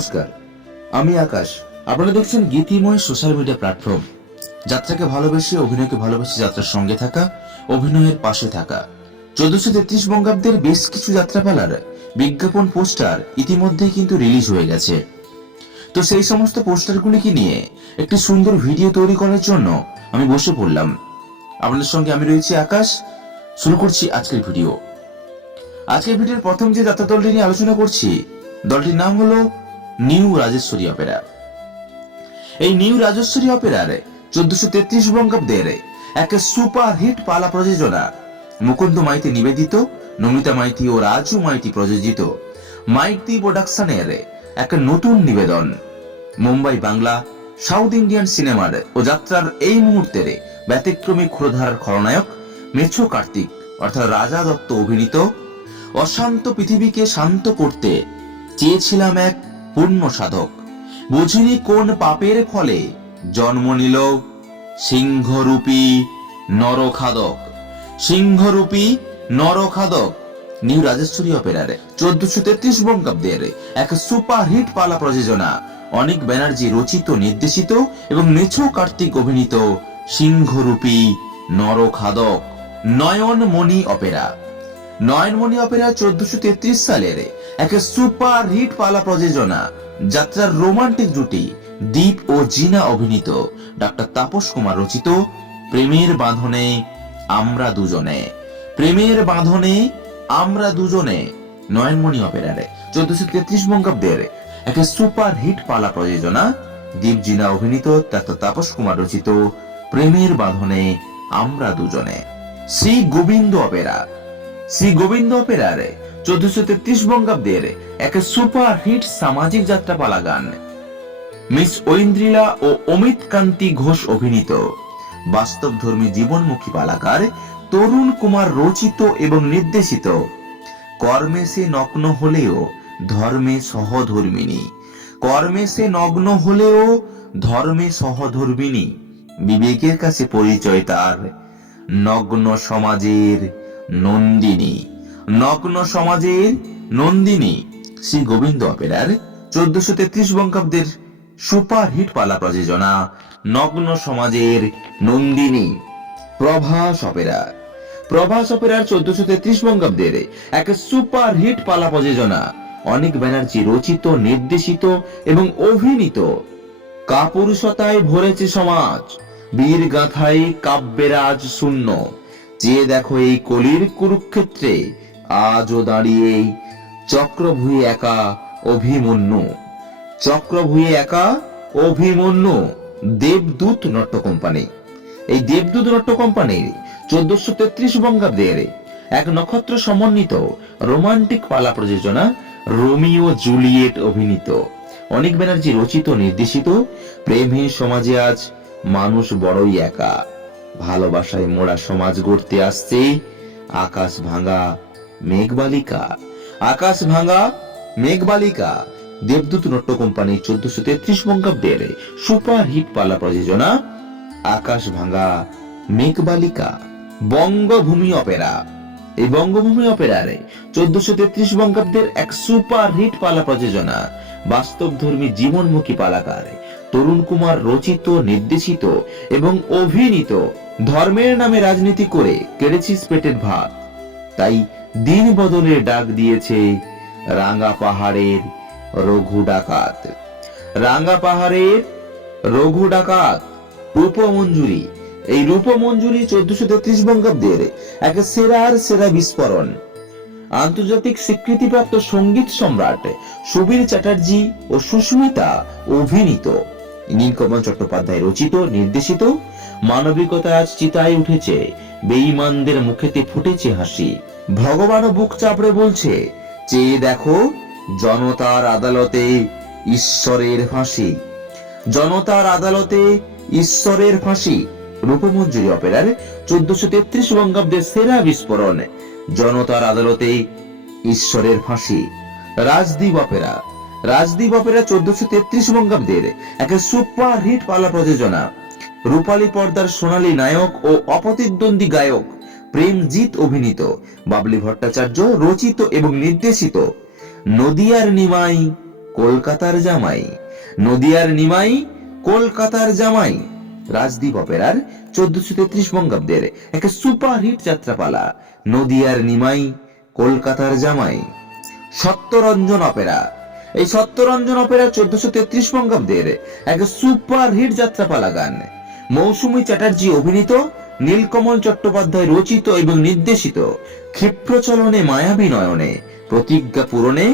নমস্কার, আমি আকাশ। আপনারা দেখছেন গীতিময় সোশ্যাল মিডিয়া প্ল্যাটফর্ম। যাত্রাকে ভালোবেসে, অভিনয়কে ভালোবেসে যাত্রার সঙ্গে থাকা, অভিনয়ের পাশে থাকা। 1433 বঙ্গাব্দের বেশ কিছু যাত্রাপালার বিজ্ঞাপন পোস্টার ইতিমধ্যেই কিন্তু রিলিজ হয়ে গেছে। তো সেই সমস্ত পোস্টারগুলিকে নিয়ে একটি সুন্দর ভিডিও তৈরি করার জন্য আমি বসে পড়লাম। আপনাদের সঙ্গে আমি রয়েছি আকাশ। শুরু করছি আজকের ভিডিও। আজকের ভিডিওর প্রথম যে যাত্রা দলটি নিয়ে আলোচনা করছি, দলটির নাম হলো নিউ রাজেশ্বরী অপেরা। এই নিউ রাজেশ্বরী অপেরার 1433 বঙ্গাব্দের এক সুপার হিট পালা প্রযোজনা, মুকুন্দ মাইতি নিবেদিত, নমিতা মাইতি ও রাজু মাইতি প্রযোজিত মাইতি প্রোডাকশনের এক নতুন নিবেদন। মুম্বাই বাংলা, সাউথ ইন্ডিয়ান সিনেমার ও যাত্রার এই মুহূর্তের ব্যতিক্রমী ক্ষুরধারার খলনায়ক মেছো কার্তিক অর্থাৎ রাজা দত্ত অভিনীত অশান্ত পৃথিবীকে শান্ত করতে চেয়েছিলাম এক পূর্ণ সাধক, বুঝিনি কোন পাপের ফলে জন্ম নিল সিংহরূপী নরখাদক। সিংহরূপী নরখাদক নিউ রাজেশ্বরী অপেরার 1433 বঙ্গাব্দের এক সুপার হিট পালা প্রযোজনা, অনিক ব্যানার্জি রচিত, নির্দেশিত এবং মেছো কার্তিক অভিনীত সিংহরূপী নরখাদক। নয়নমণি অপেরা। নয়নমণি অপেরা 1433 সালের এক সুপার হিট পালা প্রযোজনা, যাত্রার রোমান্টিক জুটি দীপ ও জিনা অভিনীত, ডক্টর তাপস কুমার রচিত প্রেমের বাঁধনে আমরা দুজনে। প্রেমের বাঁধনে আমরা দুজনে নয়নমণি অপেরার 1433 বঙ্গাব্দের এক সুপার হিট পালা প্রযোজনা, দীপ জিনা অভিনীত, ডক্টর তাপস কুমার রচিত প্রেমের বাঁধনে আমরা দুজনে। শ্রী গোবিন্দ অপেরা। শ্রী গোবিন্দ অপেরার 1433 বঙ্গাব্দের এক সুপার হিট সামাজিক যাত্রাপালা গান, মিস ঐন্দ্রিলা ও অমিত কান্তি ঘোষ অভিনীত, বাস্তবধর্মী জীবনমুখী পালাকার তরুণ কুমার রচিত এবং নির্দেশিত, কর্মে সে নগ্ন হলেও ধর্মে সহধর্মিনী। কর্মে সে নগ্ন হলেও ধর্মে সহধর্মিনী, বিবেকের কাছে পরিচয় তার নগ্ন সমাজের নন্দিনী। নগ্ন সমাজের নন্দিনী শ্রী গোবিন্দ অপেরার 1433 বঙ্গাব্দের সুপার হিট পালা প্রযোজনা, নগ্ন সমাজের নন্দিনী। প্রভাস অপেরা। প্রভাস অপেরার 1433 বঙ্গাব্দের এক সুপার হিট পালা প্রযোজনা, অনিক ব্যানার্জি রচিত, নির্দেশিত এবং অভিনীত, কাপুরুষতায় ভরেছে সমাজ, বীর গাথায় কাব্যের আজ শূন্য, চেয়ে দেখো এই কলির কুরুক্ষেত্রে আজও দাঁড়িয়ে চক্রভূয়ে একা অভিমন্যু। চক্রভূয়ে একা অভিমন্যু। দেবদূত নাট্য কোম্পানি। এই দেবদূত নাট্য কোম্পানির 1433 বঙ্গাব্দের এক নক্ষত্র সমন্বিত রোমান্টিক পালা প্রযোজনা, রোমিও জুলিয়েট অভিনীত, অনিক ব্যানার্জি রচিত, নির্দেশিত, প্রেমে সমাজে আজ মানুষ বড়ই একা, ভালোবাসায় মোড়া সমাজ গড়তে আসছে আকাশ ভাঙা মেঘবালিকা। আকাশ ভাঙা মেঘবালিকা। দেবদূত নাট্য কোম্পানি 1433 বঙ্গাব্দের সুপার হিট পালা প্রযোজনা, আকাশ ভাঙা মেঘবালিকা। বঙ্গভূমি অপেরা। এই বঙ্গভূমি অপেরার 1433 বঙ্গাব্দের এক সুপার হিট পালা প্রযোজনা, বাস্তবধর্মী জীবনমুখী পালাকার তরুণ কুমার রচিত, নির্দেশিত এবং অভিনীত, ধর্মের নামে রাজনীতি করে কেড়েছিস পেটের ভাত, তাই দিন বদলের ডাক দিয়েছে রাঙ্গা পাহাড়ের রঘু ডাকাত। রাঙ্গা পাহাড়ের রঘু ডাকাত। রূপমঞ্জুরি। এই রূপমঞ্জুরি 1433 বঙ্গাব্দের এক সেরার সেরা বিস্ফোরণ, আন্তর্জাতিক স্বীকৃতিপ্রাপ্ত সঙ্গীত সম্রাট সুবীর চ্যাটার্জি ও সুস্মিতা অভিনীত, নীলকমল চট্টোপাধ্যায় রচিত, নির্দেশিত, মানবিকতা আজ চিতায় উঠেছে, বেঈমানদের মুখেতে ফুটেছে হাসি, ভগবানও বুক চাপড়ে বলছে চেয়ে দেখো জনতার আদালতে ঈশ্বরের ফাঁসি। জনতার আদালতে ঈশ্বরের ফাঁসি। রূপমঞ্জুরি অপেরার 1433 বঙ্গাব্দের সেরা বিস্ফোরণ, জনতার আদালতে ঈশ্বরের ফাঁসি। রাজদীপ অপেরা। রাজদীপ অপেরা 1433 বঙ্গাব্দের এক সুপার হিট পালা প্রযোজনা, রূপালী পর্দার সোনালী নায়ক ও অপ্রতিদ্বন্দ্বী গায়ক প্রেমজিৎ অভিনীত, বাবলি ভট্টাচার্য রচিত এবং নির্দেশিত, নদিয়ার নিমাই কলকাতার জামাই, নদিয়ার নিমাই কলকাতার জামাই। রাজদীপ অপেরার 1433 বঙ্গাব্দের এক সুপারহিট যাত্রাপালা নদিয়ার নিমাই কলকাতার জামাই। সত্যরঞ্জন অপেরা, এই সত্যরঞ্জন অপেরা 1433 বঙ্গাব্দের এক সুপারহিট যাত্রাপালা গান। মৌসুমী চ্যাটার্জি অভিনীত, নীলকমল চট্টোপাধ্যায় রচিত এবং নির্দেশিত। ক্ষিপ্রচলনে মায়াবী নয়নে প্রতিজ্ঞা পূরণে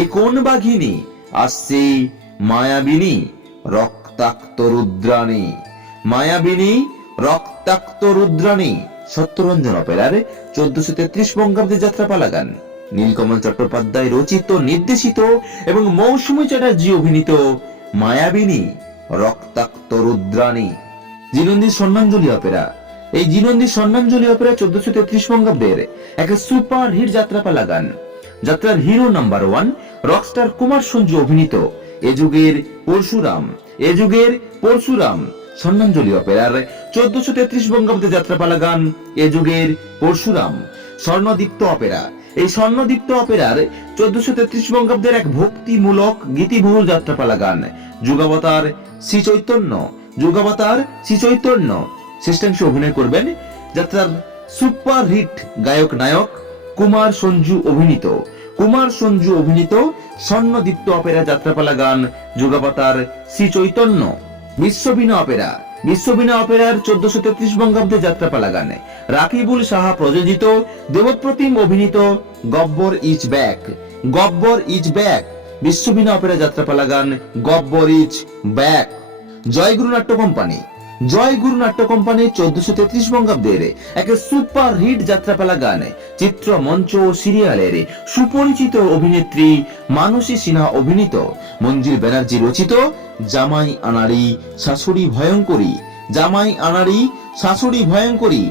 এ কোন বাঘিনী আসছে মায়াবিনী রক্তাক্ত রুদ্রাণী, মায়াবিনী রক্তাক্ত রুদ্রাণী। সত্যরঞ্জন অপেরার 1433 বঙ্গাব্দের যাত্রাপালা গান। নীলকমল চট্টোপাধ্যায় রচিত, নির্দেশিত এবং মৌসুমী চ্যাটার্জি অভিনীত। মায়াবিনী রক্তাক্ত রুদ্রাণী। জিনন্দির স্বর্ণাঞ্জলি অপেরা, এই জিনন্দির স্বর্ণাঞ্জলি অপেরা 1433 বঙ্গাব্দের এক সুপার হিট যাত্রাপালা গান। যাত্রার hero number 1 Rockstar Kumar Sanju অভিনীত। এ যুগের পরশুরাম, এ যুগের পরশুরাম। স্বর্ণাঞ্জলি অপেরার 1433 বঙ্গাব্দের যাত্রাপালা গান এ যুগের পরশুরাম। স্বর্ণদীপ্ত অপেরা, এই স্বর্ণদীপ্ত অপেরার 1433 বঙ্গাব্দের এক ভক্তিমূলক গীতিবহুল যাত্রাপালা গান। যুগাবতার শ্রী চৈতন্য, যুগাবতার শ্রী চৈতন্য শ্রেষ্ঠাংশে অভিনয় করবেন। যাত্রার সুপার হিট গায়ক নায়ক কুমার সঞ্জু অভিনীত, কুমার সঞ্জু অভিনীত স্বর্ণদীপ্ত অপেরা যাত্রাপালা গান যুগাবতার শ্রী চৈতন্য। বিশ্ববীণা অপেরা, বিশ্ববীণা অপেরার 1433 বঙ্গাব্দের যাত্রাপালা গান। রাকিবুল সাহা প্রযোজিত, দেবপ্রতিম অভিনীত। Gabbar is back, Gabbar is back. Bishwabina opera যাত্রাপালা গান গব্বর ইজ ব্যাক। জয়গুরু নাট্য কোম্পানি, জয়গুরু নাট্য কোম্পানি 1433 বঙ্গাব্দের এক সুপার হিট যাত্রাপালা গান। চিত্র, মঞ্চ ও সিরিয়ালের সুপরিচিত অভিনেত্রী মানসী সিনহা অভিনীত। মঞ্জিল ব্যানার্জি রচিত। জামাই আনাড়ি শাশুড়ি ভয়ঙ্করী, জামাই আনাড়ি শাশুড়ি ভয়ঙ্করী।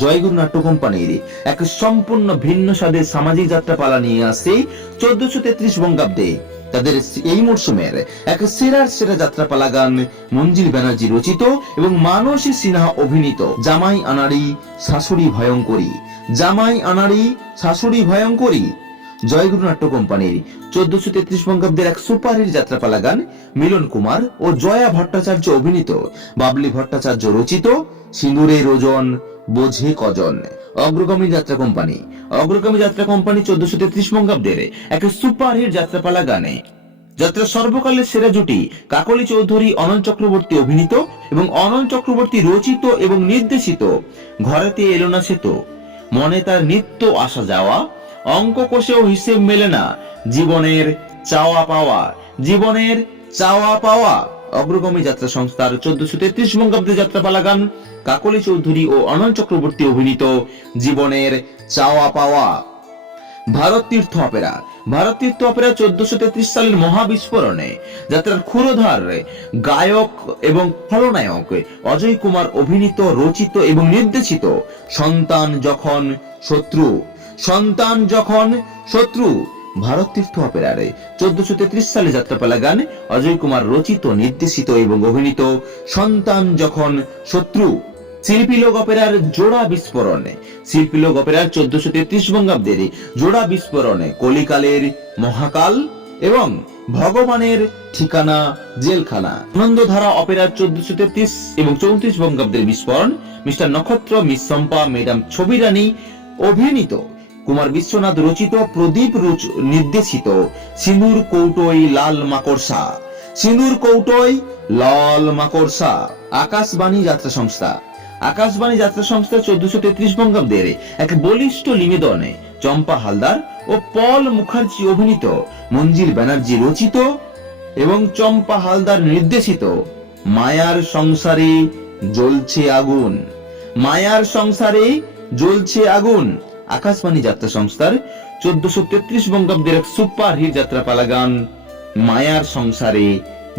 জয়গুরু নাট্য কোম্পানির এক সম্পূর্ণ ভিন্ন স্বাদের সামাজিক যাত্রাপালা নিয়ে আসে 1433 বঙ্গাব্দে। তাদের এই মরশুমের এক সেরার সেরা যাত্রাপালা গান মঞ্জিল ব্যানার্জি রচিত এবং মানসী সিনহা অভিনীত। জামাই আনাড়ি শাশুড়ি ভয়ঙ্করী, জামাই আনাড়ি শাশুড়ি ভয়ঙ্করী। জয়গুরু নাট্য কোম্পানির 1433 বঙ্গাব্দের এক সুপারহিট যাত্রাপালা গান মিলন কুমার ও জয়া ভট্টাচার্য অভিনীত। বাবলি ভট্টাচার্য রচিত। সিঁদুরের ওজন বোঝে কজন। অগ্রগামী যাত্রা কোম্পানি, অগ্রগামী যাত্রা কোম্পানি 1433 বঙ্গাব্দের এক সুপারহিট যাত্রাপালা গানে। যাত্রা সর্বকালের সেরা জুটি কাকলি চৌধুরী অনন্ত চক্রবর্তী অভিনীত এবং অনন্ত চক্রবর্তী রচিত এবং নির্দেশিত। ঘরেতে এলো না সে তো, মনে তার নিত্য আসা যাওয়া, অঙ্ক কষেও হিসেব মেলে না, জীবনের চাওয়া পাওয়া, জীবনের চাওয়া পাওয়া। অগ্রগামী যাত্রা সংস্থার 1433 বঙ্গাব্দের যাত্রাপালা গান কাকলি চৌধুরী ও অনন্ত চক্রবর্তী অভিনীত। জীবনের চাওয়া পাওয়া। ভারত তীর্থ অপেরা, ভারত তীর্থ অপেরা 1433 সালের মহাবিস্ফোরণে যাত্রার ক্ষুরধার গায়ক এবং খলনায়ক অজয় কুমার অভিনীত, রচিত এবং নির্দেশিত। সন্তান যখন শত্রু, সন্তান যখন শত্রু। ভারত তীর্থ অপেরার 1433 সালে যাত্রাপালা গান অজয় কুমার রচিত, নির্দেশিত এবং অভিনীত। সন্তান যখন শত্রু। শিল্পীলোক অপেরার জোড়া বিস্ফোরণ, শিল্পীলোক অপেরার 1433 বঙ্গাব্দের জোড়া বিস্ফোরণ কলিকালের মহাকাল এবং ভগবানের ঠিকানা জেলখানা। আনন্দধারা অপেরার 1433 এবং 34 বঙ্গাব্দের বিস্ফোরণ মিস্টার নক্ষত্র, মিস চম্পা, ম্যাডাম ছবিরানী অভিনীত। কুমার বিশ্বনাথ রচিত, প্রদীপ রুচ নির্দেশিত। সিঁদুর কৌটোই লাল মাকড়সা, সিঁদুর কৌটোই লাল মাকড়সা। আকাশবাণী যাত্রা সংস্থা, আকাশবাণী যাত্রা সংস্থা 1433 বঙ্গাব্দের এক বলিষ্ঠ নিবেদনে চম্পা হালদার ও পল মুখার্জি অভিনীত, মঞ্জিল ব্যানার্জি রচিত এবং চম্পা হালদার নির্দেশিত। মায়ার সংসারে জ্বলছে আগুন, মায়ার সংসারে জ্বলছে আগুন। আকাশবাণী যাত্রা সংস্থার 1433 বঙ্গাব্দের এক সুপার হিট যাত্রাপালা গান মায়ার সংসারে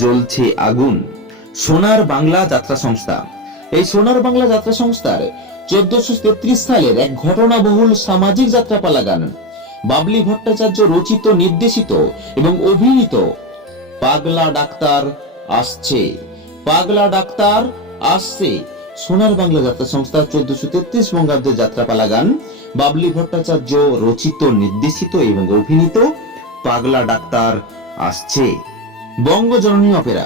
জ্বলছে আগুন। সোনার বাংলা যাত্রা সংস্থা, এই সোনার বাংলা যাত্রা সংস্থার 1433 সালের এক ঘটনাবহুল সামাজিক যাত্রাপালা গান বাবলি ভট্টাচার্য রচিত, নির্দেশিত এবং অভিনীত। পাগলা ডাক্তার আসছে, পাগলা ডাক্তার আসছে। সোনার বাংলা যাত্রা সংস্থা 1433 বঙ্গাব্দের যাত্রাপালা গান বাবলি ভট্টাচার্য রচিত, নির্দেশিত এবং অভিনীত। পাগলা ডাক্তার আসছে। বঙ্গজননী অপেরা।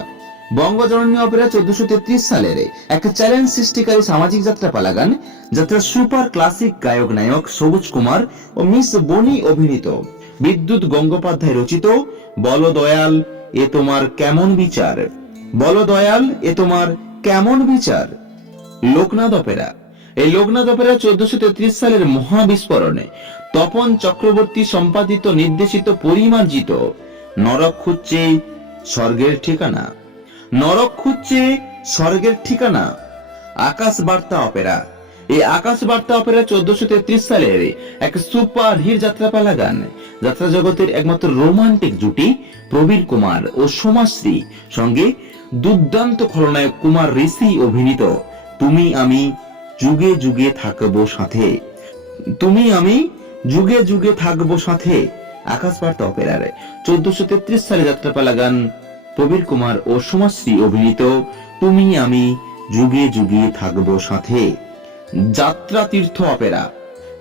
বঙ্গজননী অপেরা 1433 সালের এক চ্যালেঞ্জ সৃষ্টিকারী সামাজিক যাত্রা পালা গান। যাত্রা সুপার ক্লাসিক গায়ক নায়ক সবুজ কুমার ও মিস বনি অভিনীত, বিদ্যুৎ গঙ্গোপাধ্যায় রচিত। বলো দয়াল এ তোমার কেমন বিচার, বলো দয়াল এ তোমার কেমন বিচার। লোকনাথ অপেরা। এই লোকনাথ অপেরা 1433 সালের মহাবিস্ফোরণে তপন চক্রবর্তী সম্পাদিত, নির্দেশিত, পরিমার্জিত। নরক খুঁজছে স্বর্গের ঠিকানা, নরক খুঁজছে স্বর্গের ঠিকানা। আকাশ বার্তা অপেরা। এই আকাশ বার্তা অপেরা 1433 সালের এক সুপার হিট যাত্রাপালা গান। যাত্রা জগতের একমাত্র রোমান্টিক জুটি প্রবীর কুমার ও সোমাশ্রী, সঙ্গে দুর্দান্ত খলনায়ক কুমার ঋষি অভিনীত তুমি আমি যুগে যুগে থাকবো সাথে, তুমি আমি যুগে যুগে থাকবো সাথে। আকাশ বার্তা অপেরার 1433 সালে যাত্রাপালা গান, প্রবীর কুমার ও সোমাশ্রী অভিনীত তুমি আমি যুগে যুগে থাকবো সাথে। যাত্রা তীর্থ অপেরা।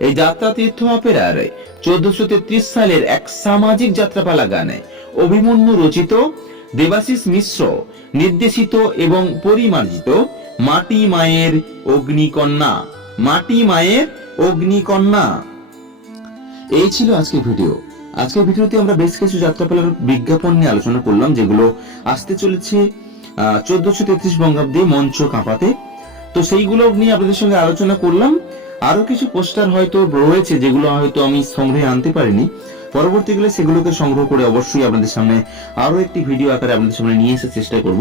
এই যাত্রা তীর্থ অপেরার 1433 সালের এক সামাজিক যাত্রাপালা গানে অভিমন্যু রচিত, দেবাশিস মিশ্র নির্দেশিত এবং পরিমার্জিত মাটি মায়ের অগ্নিকন্যা, মাটি মায়ের অগ্নিকন্যা। এই ছিল আজকের ভিডিও। আজকের ভিডিওতে আমরা বেশ কিছু যাত্রাপালার বিজ্ঞাপন নিয়ে আলোচনা করলাম, যেগুলো আসতে চলেছে 1433 বঙ্গাব্দে মঞ্চ কাঁপাতে। তো সেইগুলো নিয়ে আপনাদের সঙ্গে আলোচনা করলাম। আরো কিছু পোস্টার হয়তো রয়েছে যেগুলো হয়তো আমি সংগ্রহে আনতে পারিনি, পরবর্তীকালে সেগুলোকে সংগ্রহ করে অবশ্যই আপনাদের সামনে আরো একটি ভিডিও আকারে আপনাদের সামনে নিয়ে আসার চেষ্টা করব।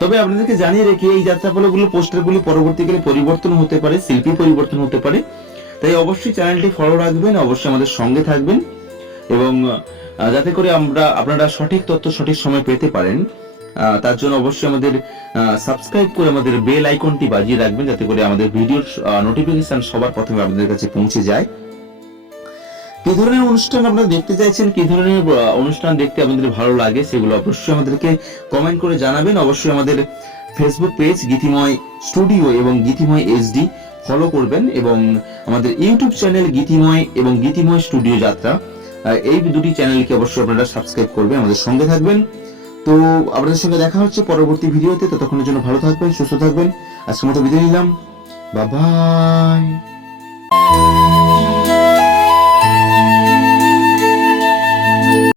তবে আপনাদেরকে জানিয়ে রেখে, এই যাত্রাপালাগুলো পোস্টারগুলি পরবর্তীকালে পরিবর্তন হতে পারে, শিল্পী পরিবর্তন হতে পারে, তাই অবশ্যই চ্যানেলটি ফলো রাখবেন, অবশ্যই আমাদের সঙ্গে থাকবেন, এবং যাতে করে আপনারা সঠিক তথ্য সঠিক সময় পেতে পারেন, তার জন্য অবশ্যই আমাদের সাবস্ক্রাইব করে আমাদের বেল আইকনটি বাজিয়ে রাখবেন, যাতে করে আমাদের ভিডিওর নোটিফিকেশন সবার প্রথমে আপনাদের কাছে পৌঁছে যায়। কি ধরনের অনুষ্ঠান আপনারা দেখতে চাইছেন, কি ধরনের অনুষ্ঠান দেখতে আপনাদের ভালো লাগে, সেগুলো অবশ্যই আমাদেরকে কমেন্ট করে জানাবেন। অবশ্যই আমাদের ফেসবুক পেজ গীতিময় স্টুডিও এবং গীতিময় এইচডি ফলো করবেন, এবং আমাদের ইউটিউব চ্যানেল গীতিময় এবং গীতিময় স্টুডিও যাত্রা, এই দুটি চ্যানেলকে অবশ্যই আপনারা সাবস্ক্রাইব করবেন, আমাদের সঙ্গে থাকবেন। তো আপনাদের সঙ্গে দেখা হচ্ছে পরবর্তী ভিডিওতে। ততক্ষণের জন্য ভালো থাকবেন, সুস্থ থাকবেন। আজকের মতো বিদায় নিলাম, বাই বাই।